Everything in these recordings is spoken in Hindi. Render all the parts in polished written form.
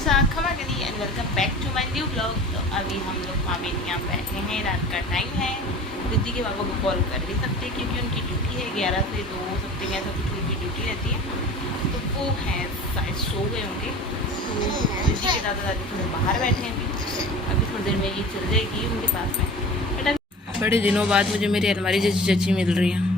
खमागनी and welcome back to my new blog. तो अभी हम लोग मामी यहाँ बैठे हैं, रात का टाइम है। रिद्धि के पापा को कॉल कर नहीं सकते क्योंकि उनकी ड्यूटी है 11 से 2 समथिंग ऐसा कुछ उनकी ड्यूटी रहती है। तो वो हैं शायद सो गए होंगे। तो रिद्धि के दादा दादी थोड़े बाहर बैठे हैं अभी थोड़ी देर में ये चल जाएगी उनके पास में। बेटा बड़े दिनों बाद मुझे मेरी अलमारी जैसी चची मिल रही है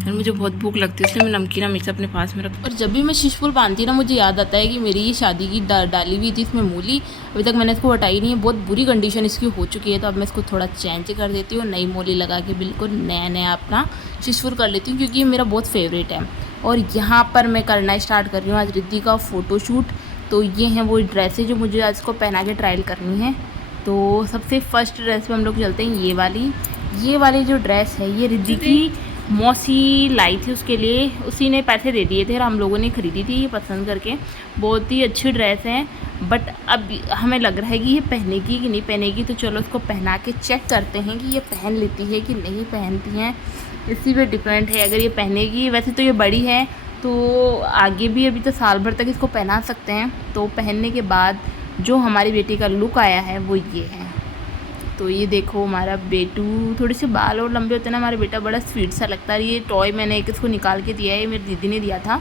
और मुझे बहुत भूख लगती है, इसलिए मैं नमकीन हमेशा अपने पास में रखती। और जब भी मैं शीशफुल बांधती ना मुझे याद आता है कि मेरी ये शादी की डाली हुई थी इसमें मूली, अभी तक मैंने इसको हटाई नहीं है। बहुत बुरी कंडीशन इसकी हो चुकी है, तो अब मैं इसको थोड़ा चेंज कर देती हूँ, नई मूली लगा के बिल्कुल नया नया अपना शीशफुल कर लेती हूँ क्योंकि ये मेरा बहुत फेवरेट है। और यहाँ पर मैं करना स्टार्ट कर रही हूँ आज रिद्धि का फ़ोटोशूट। तो ये हैं वो ड्रेसें जो मुझे आज को पहना के ट्रायल करनी है। तो सबसे फर्स्ट ड्रेस पे हम लोग चलते हैं। ये वाली जो ड्रेस है ये रिद्धि की मौसी लाई थी, उसके लिए उसी ने पैसे दे दिए थे और हम लोगों ने ख़रीदी थी ये पसंद करके। बहुत ही अच्छी ड्रेस है, बट अब हमें लग रहा है कि ये पहनेगी कि नहीं पहनेगी। तो चलो इसको पहना के चेक करते हैं कि ये पहन लेती है कि नहीं पहनती हैं। इसी पे डिपेंड है, अगर ये पहनेगी। वैसे तो ये बड़ी है तो आगे भी अभी तो साल भर तक इसको पहना सकते हैं। तो पहनने के बाद जो हमारी बेटी का लुक आया है वो ये है। तो ये देखो हमारा बेटू, थोड़े से बाल और लंबे होते हैं ना, हमारा बेटा बड़ा स्वीट सा लगता है। ये टॉय मैंने एक इसको निकाल के दिया है, मेरी दीदी ने दिया था।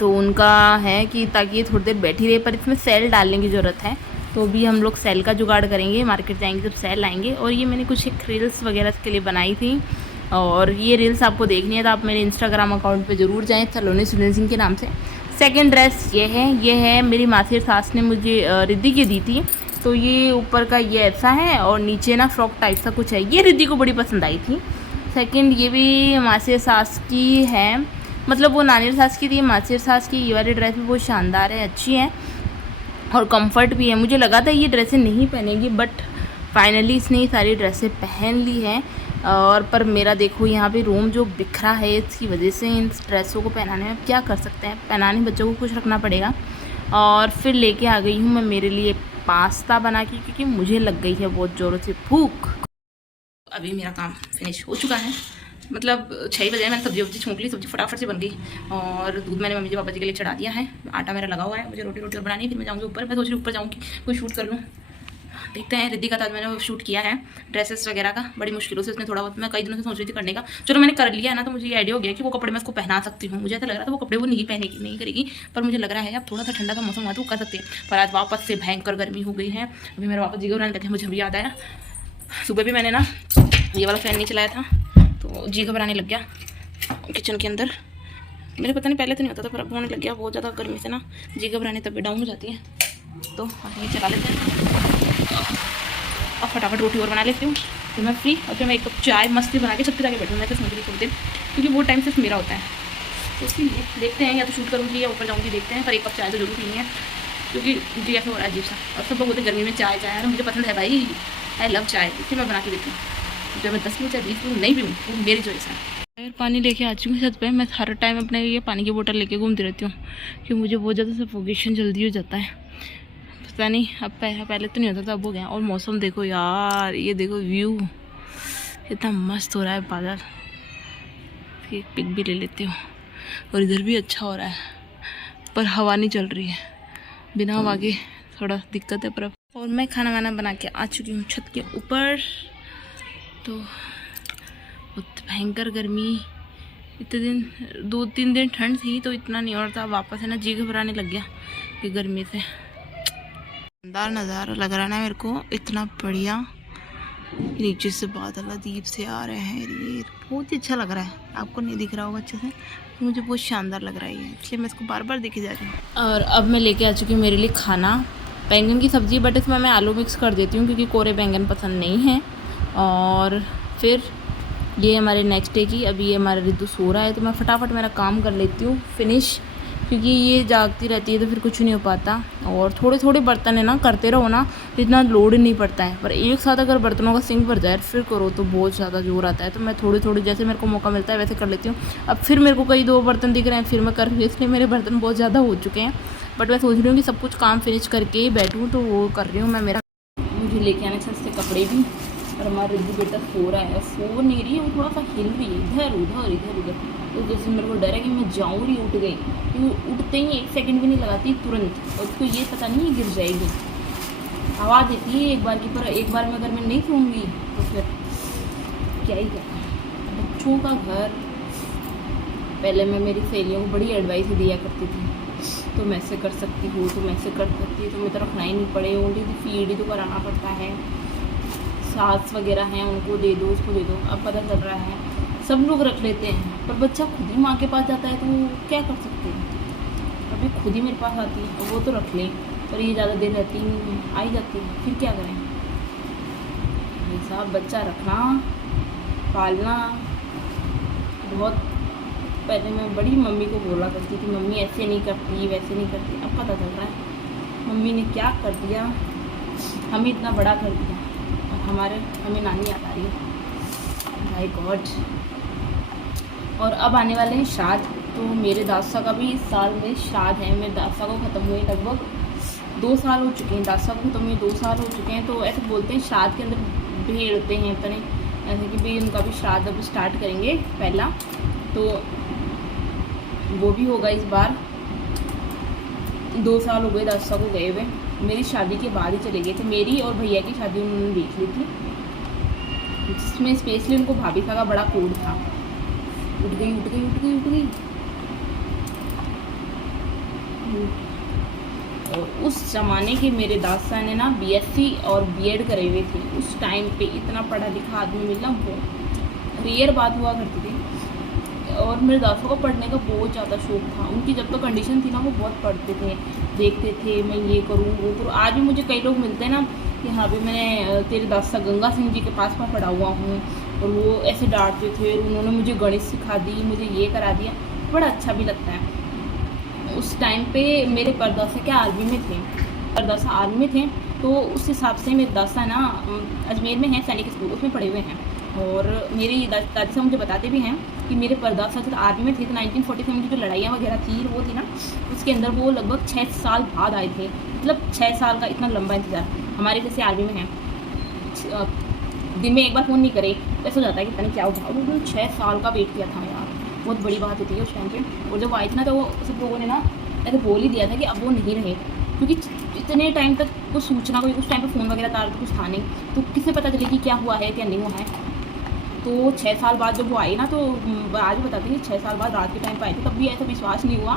तो उनका है कि ताकि ये थोड़ी देर बैठी रहे, पर इसमें सेल डालने की ज़रूरत है। तो अभी हम लोग सेल का जुगाड़ करेंगे, मार्केट जाएंगे जब सेल आएंगे। और ये मैंने कुछ एक रील्स वगैरह के लिए बनाई थी, और ये रील्स आपको देखनी है तो आप मेरे इंस्टाग्राम अकाउंट पर ज़रूर जाएँ, सलोनी सुनील सिंह के नाम से। सेकेंड ड्रेस ये है मेरी मासी सास ने मुझे रिद्धि की दी थी। तो ये ऊपर का ये ऐसा है और नीचे ना फ्रॉक टाइप सा कुछ है, ये रिद्धि को बड़ी पसंद आई थी। सेकंड ये भी मासी सास की है, मतलब वो नानी सास की थी, मासी सास की। ये वाली ड्रेस भी बहुत शानदार है, अच्छी है और कंफर्ट भी है। मुझे लगा था ये ड्रेसें नहीं पहनेगी, बट फाइनली इसने ये सारी ड्रेसें पहन ली हैं। और पर मेरा देखो यहाँ पे रूम जो बिखरा है इसकी वजह से इन ड्रेसों को पहनाने में क्या कर सकते हैं, पहनाने बच्चों को कुछ रखना पड़ेगा। और फिर लेके आ गई हूँ मैं मेरे लिए पास्ता बना के, क्योंकि मुझे लग गई है बहुत ज़ोरों से भूख। अभी मेरा काम फिनिश हो चुका है, मतलब 6 बजे मैंने सब्जी छूक ली, सब्जी फटाफट से बन गई। और दूध मैंने मम्मी जी पापा जी के लिए चढ़ा दिया है, आटा मेरा लगा हुआ है, मुझे रोटी और बनानी है। फिर मैं जाऊँगी ऊपर, मैं सोच रही हूँ ऊपर जाऊँगी कोई शूट कर लूँ। देखते हैं। रिद्धि का आज मैंने शूट किया है ड्रेसेस वगैरह का, बड़ी मुश्किलों से इसमें थोड़ा बहुत, मैं कई दिनों से सोच रही थी करने का। चलो मैंने कर लिया है ना, तो मुझे ये आइडिया हो गया कि वो कपड़े मैं उसको पहना सकती हूँ। मुझे ऐसा लग रहा था वो कपड़े वो नहीं पहनेगी, नहीं करेगी, पर मुझे लग रहा है अब थोड़ा सा ठंडा का मौसम हुआ तो वो कर सकते हैं। पर आज वापस से भयंकर गर्मी हो गई है। अभी मेरे वापस जी घबराने लगे, मुझे अभी याद आया सुबह भी मैंने ना ये वाला फ़ैन नहीं चलाया था तो जी घबराने लग गया किचन के अंदर। मेरे पता नहीं पहले तो नहीं होता था, पर अब होने लग गया बहुत ज़्यादा गर्मी से ना, जी घबराने तबीयत डाउन हो जाती है। तो ये चला लेते हैं और फटाफट रोटी और बना लेती हूँ, फिर मैं फ्री। और फिर मैं एक कप चाय मस्ती बना के छत पे जाके बैठूँ, मैं तो समझ रही थोड़ी देर, क्योंकि वो टाइम सिर्फ मेरा होता है। तो इसलिए देखते हैं, या तो शूट करूँगी या ऊपर जाऊँगी, देखते हैं। पर एक कप चाय तो जरूर पीनी है, क्योंकि मुझे ऐसा हो रहा है अजीब सा। और सब लोग होते गर्मी में चाय चाय, मुझे पसंद है भाई, आई लव चाय, इसलिए मैं बना के देती हूँ। जब मैं 10 मिनट चाहे 20 मिनट नहीं पीऊँ वो मेरी चॉइस है। पानी लेके आ चुकी हूँ छत पे। मैं हर टाइम अपने ये पानी की बोतल लेके घूमती रहती हूँ, क्योंकि मुझे बहुत ज़्यादा सफोकेशन जल्दी हो जाता है। पता नहीं अब पहले तो नहीं होता था, अब हो गया। और मौसम देखो यार, ये देखो व्यू कितना मस्त हो रहा है, बादल। एक पिक भी ले लेती हूँ। और इधर भी अच्छा हो रहा है, पर हवा नहीं चल रही है, बिना हवा के थोड़ा दिक्कत है। पर और मैं खाना वाना बना के आ चुकी हूँ छत के ऊपर। तो बहुत भयंकर गर्मी, इतने दिन 2-3 दिन ठंड थी तो इतना नहीं हो रहा था, वापस है ना जी घबराने लग गया कि गर्मी से। शानदार नज़ारा लग रहा है ना मेरे को, इतना बढ़िया। नीचे से बादल अजीब से आ रहे हैं, ये बहुत ही अच्छा लग रहा है। आपको नहीं दिख रहा होगा अच्छे से, तो मुझे बहुत शानदार लग रहा है ये, इसलिए मैं इसको बार बार देखे जा रही हूँ। और अब मैं लेके आ चुकी हूँ मेरे लिए खाना, बैंगन की सब्ज़ी, बट इसमें मैं आलू मिक्स कर देती हूँ क्योंकि कोरे बैंगन पसंद नहीं है। और फिर ये हमारे नेक्स्ट डे की, अभी ये हमारा रिद्धू सो रहा है तो मैं फटाफट मेरा काम कर लेती हूँ फिनिश, क्योंकि ये जागती रहती है तो फिर कुछ नहीं हो पाता। और थोड़े थोड़े बर्तन है ना, करते रहो ना तो इतना लोड नहीं पड़ता है, पर एक साथ अगर बर्तनों का सिंक भर जाए फिर करो तो बहुत ज़्यादा जोर आता है। तो मैं थोड़ी थोड़ी जैसे मेरे को मौका मिलता है वैसे कर लेती हूँ। अब फिर मेरे को कई 2 बर्तन दिख रहे हैं, फिर मैं कर रही हूँ, इसलिए मेरे बर्तन बहुत ज़्यादा हो चुके हैं। बट मैं सोच रही हूँ कि सब कुछ काम फिनिश करके ही बैठूँ, तो वो कर रही हूँ मैं। मेरा मुझे लेके आने छत से कपड़े भी, और हमारा रिद्धि बेटा सो रहा है, सो नहीं रही है, वो थोड़ा सा हिल रही है इधर उधर इधर उधर। तो जैसे मेरे को डर है कि मैं जाऊँ रही उठ गई, क्योंकि उठते ही 1 सेकंड भी नहीं लगाती तुरंत, और उसको ये पता नहीं है गिर जाएगी। आवाज़ देती है एक बार की, पर एक बार में अगर मैं नहीं सोऊंगी तो फिर क्या ही करना। बच्चों का घर, पहले मैं मेरी सहेलियों को बड़ी एडवाइस दिया करती थी, तुम ऐसे कर सकती हो, तुम ऐसे कर सकती हो, तुम्हें तो रखना ही नहीं पड़े, ओनली तो फीड ही तो कराना पड़ता है, सास वगैरह हैं उनको दे दो, उसको दे दो। अब पता चल रहा है सब लोग रख लेते हैं, पर बच्चा खुद ही माँ के पास जाता है तो वो क्या कर सकते हैं। अभी खुद ही मेरे पास आती है और वो तो रख लें, पर ये ज़्यादा देर रहती ही नहीं है, आई जाती है, फिर क्या करें। ऐसा बच्चा रखना पालना बहुत, पहले मैं बड़ी मम्मी को बोला करती थी, मम्मी ऐसे नहीं करती वैसे नहीं करती। अब पता चल रहा है मम्मी ने क्या कर दिया, हमें इतना बड़ा कर दिया और हमें नानी याद आ रही है। My God. और अब आने वाले हैं श्राद्ध, तो मेरे दासा का भी इस साल में श्राद्ध है। मेरे दासा को ख़त्म हुए लगभग 2 साल हो चुके हैं, दासा को ख़त्म हुए 2 साल हो चुके हैं। तो ऐसे बोलते हैं श्राद्ध के अंदर भेड़ते हैं, पता नहीं ऐसे कि भाई उनका भी श्राद्ध अब स्टार्ट करेंगे पहला, तो वो भी होगा इस बार। 2 साल हो गए दासा को गए हुए, मेरी शादी के बाद ही चले गए थे। मेरी और भैया की शादी उन्होंने देख ली थी, जिसमें स्पेशली उनको भाभी का बड़ा कोड था। उठ गई उठ गई उठ गई उठ गई। और उस ज़माने के मेरे दासा ने ना BSc और B.Ed करे हुए थे। उस टाइम पे इतना पढ़ा लिखा आदमी मिलना बहुत रेयर बात हुआ करती थी। और मेरे दासा को पढ़ने का बहुत ज़्यादा शौक था। उनकी जब तक कंडीशन थी ना वो बहुत पढ़ते थे, देखते थे मैं ये करूँ वो करूँ। आज भी मुझे कई लोग मिलते हैं ना कि हाँ भी मैंने तेरे दासा गंगा सिंह जी के पास पढ़ा हुआ हूँ, और वो ऐसे डांटते थे, उन्होंने मुझे गणित सिखा दी, मुझे ये करा दिया, बड़ा अच्छा भी लगता है। उस टाइम पे मेरे परदासा क्या आर्मी में थे, परदासा आर्मी में थे, तो उस हिसाब से मेरे दासा ना अजमेर में हैं सैनिक स्कूल, उसमें पढ़े हुए हैं। और मेरी दादी साहब मुझे बताते भी हैं कि मेरे परदासा जब आर्मी में थे तो 1947 की जो लड़ाइयाँ वगैरह थी वो थी ना, उसके अंदर वो लगभग 6 साल बाद आए थे। मतलब 6 साल का इतना लंबा इंतज़ार। हमारे जैसे आर्मी में हैं, दिन में एक बार फ़ोन नहीं करे तो ऐसा हो जाता है कि पता नहीं क्या हुआ। और उन्होंने 6 साल का वेट किया था यार, बहुत बड़ी बात होती है उस टाइम पे। और जब आए थे ना तो वो सब लोगों ने ना ऐसे बोल ही दिया था कि अब वो नहीं रहे, क्योंकि इतने टाइम तक कुछ सूचना, कोई उस टाइम पे फ़ोन वगैरह तार तो कुछ था नहीं, तो किससे पता चले कि क्या हुआ है क्या नहीं हुआ है। तो 6 साल बाद जब वो आई ना, तो आज बताते हैं 6 साल बाद रात के टाइम पे आए थे, तब भी ऐसा विश्वास नहीं हुआ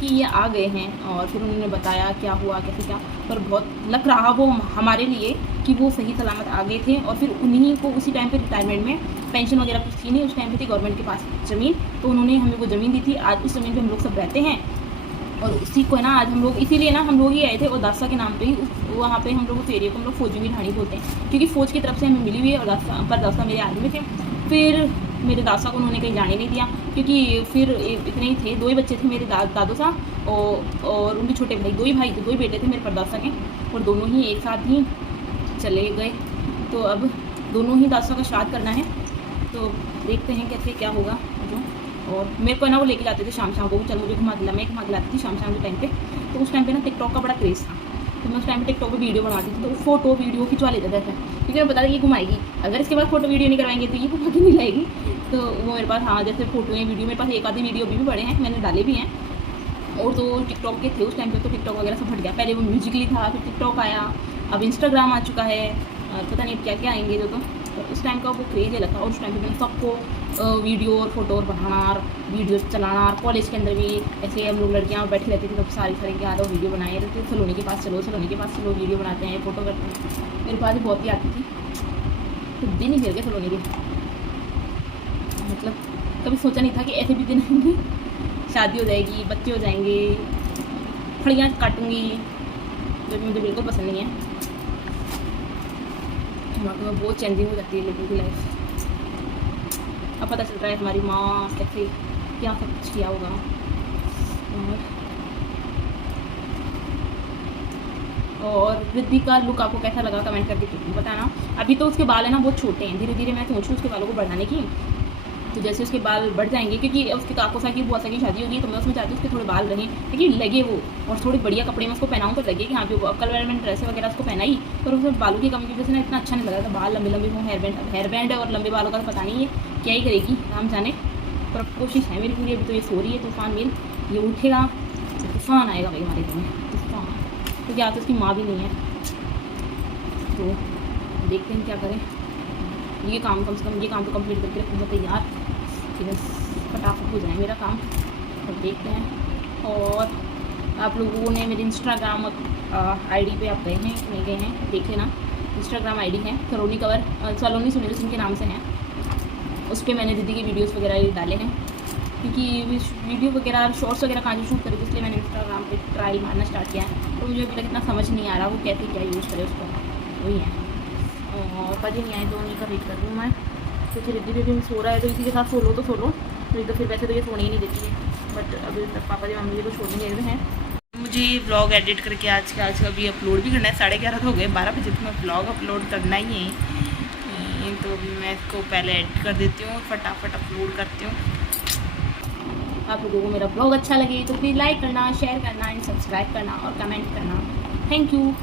कि ये आ गए हैं। और फिर उन्होंने बताया क्या हुआ कैसे क्या, पर बहुत लक रहा वो हमारे लिए कि वो सही सलामत आ गए थे। और फिर उन्हीं को उसी टाइम पे रिटायरमेंट में पेंशन वगैरह कुछ थी नहीं, उस टाइम पे थी गवर्नमेंट के पास ज़मीन, तो उन्होंने हमें वो ज़मीन दी थी। आज उस ज़मीन पर हम लोग सब रहते हैं, और उसी को है ना आज हम लोग, इसीलिए ना हम लोग ही आए थे। और दासा के नाम पे ही वहाँ पे हम लोग उस एरिया को हम लोग फौजी की ढाणी बोलते हैं, क्योंकि फ़ौज की तरफ से हमें मिली हुई है। और दासा मेरे आर्मी में थे। फिर मेरे दासा को उन्होंने कहीं जाने नहीं दिया, क्योंकि फिर इतने ही थे, 2 ही बच्चे थे मेरे दादू साहब और उनके छोटे भाई, 2 ही भाई थे, 2 ही बेटे थे मेरे परदासा के, और दोनों ही एक साथ ही चले गए। तो अब दोनों ही दासा का श्राद्ध करना है, तो देखते हैं कैसे क्या होगा जो। और मेरे को ना वो लेके जाते थे शाम को, चल मुझे घुमा दिला, मैं घुमा दिलाती थी शाम के टाइम पे। तो उस टाइम पे ना टिकटॉक का बड़ा क्रेज़ था, तो मैं उस टाइम पे टिकटॉक पे वीडियो बनवाती थी, तो फ़ोटो वीडियो खिंचवा लेते थे, क्योंकि मैं बता रही ये घुमाएगी, अगर इसके बाद फोटो वीडियो नहीं करवाएंगे तो ये घुमा के नहीं लाएगी। तो वो मेरे पास हाँ जैसे फोटो हैं वीडियो, मेरे पास एक आधे वीडियो अभी भी पड़े हैं, मैंने डाले भी हैं। और तो टिकटॉक के थे उस टाइम पे, तो टिकटॉक वगैरह सब हट गया। पहले वो म्यूजिकली था, फिर टिकटॉक आया, अब इंस्टाग्राम आ चुका है, पता नहीं क्या क्या आएंगे जो। तो उस टाइम का वो क्रेज़ है लगता। और उस टाइम पे मैंने सबको वीडियो और फोटो और बनाना और वीडियो चलाना। और कॉलेज के अंदर भी ऐसे हम लोग लड़कियाँ बैठी रहती थी, तो सारी के आ रहा वीडियो बनाए रहते, सलोनी के पास चलो, सलोनी के पास चलो, वीडियो बनाते हैं, फ़ोटो करते हैं। मेरे पास भी बहुत ही आती थी, तो दिन ही गिर गए सलोनी के। मतलब कभी सोचा नहीं था कि ऐसे भी दिन आएंगे, शादी हो जाएगी, बच्चे हो जाएंगे, फड़ियाँ काटूंगी, जो मुझे बिल्कुल पसंद नहीं है। में बहुत चेंजिंग हो जाती है लोगों की लाइफ। अब पता चल रहा है हमारी माँ कैसे क्या सब कुछ किया होगा। और रिद्धि का लुक आपको कैसा लगा कमेंट करके बताना। अभी तो उसके बाल है ना बहुत छोटे हैं, धीरे धीरे मैं सोच रही हूँ उसके बालों को बढ़ाने की, तो जैसे उसके बाल बढ़ जाएंगे, क्योंकि उसके काको सा की बुआ सा की शादी होगी, तो मैं उसमें चाहती हूँ उसके थोड़े बाल रहें, लेकिन लगे वो, और थोड़े बढ़िया कपड़े में उसको पहनाऊँ तो लगे कि हाँ जो कल वाले मैंने ड्रेस वगैरह उसको पहनाई, पर उसमें बालों की कमी की वजह से ना इतना अच्छा नहीं लग रहा था। बाल लंबे लंबे हों, हेयर बैंड और लंबे बालों का तो पता नहीं है क्या ही करेगी, हम जाने। पर कोशिश है मेरी पूरी। अभी तो ये सो रही है, तूफान मेल ये उठेगा तो तूफान आएगा भाई हमारे घर में, तूफान, क्योंकि आज तो उसकी माँ भी नहीं है। तो देखते हैं क्या करें, ये काम कम से कम ये काम तो कंप्लीट करके रखूँगा तैयार कि बस फटाफट हो जाए मेरा काम। तो देखते हैं। और आप लोगों ने मेरे इंस्टाग्राम आईडी पे आप गए हैं कि नहीं गए हैं देख लेना। इंस्टाग्राम आईडी है सलोनी कवर, सलोनी सुनील सिंह के नाम से है। उस पर मैंने दीदी के वीडियोस वगैरह डाले हैं, क्योंकि वीडियो वगैरह शॉर्ट्स वगैरह कहाँ से शूट करें, इसलिए मैंने इंस्टाग्राम पे ट्रायल मारना स्टार्ट किया है। तो मुझे अभी तक इतना समझ नहीं आ रहा वो कैसे क्या यूज़ करे उसको, वही है। और पति नहीं आए तो उन्हीं का वेट कर रही हूँ मैं, क्योंकि रिद्धि बेबी सो रहा है तो इसी के साथ सो लो तो सो लो, नहीं तो फिर वैसे तो ये सोने ही नहीं देती है। बट अभी तक पापा जी मम्मी जी को छोड़ने गए हुए हैं। मुझे ये ब्लॉग एडिट करके आज का अभी अपलोड भी करना है। 11:30 हो गए, 12 बजे तो मैं ब्लॉग अपलोड करना ही है। तो मैं इसको पहले एडिट कर देती हूँ, फटाफट अपलोड करती हूँ। आप लोगों को मेरा ब्लॉग अच्छा लगे तो प्लीज़ लाइक करना, शेयर करना एंड सब्सक्राइब करना और कमेंट करना। Thank you.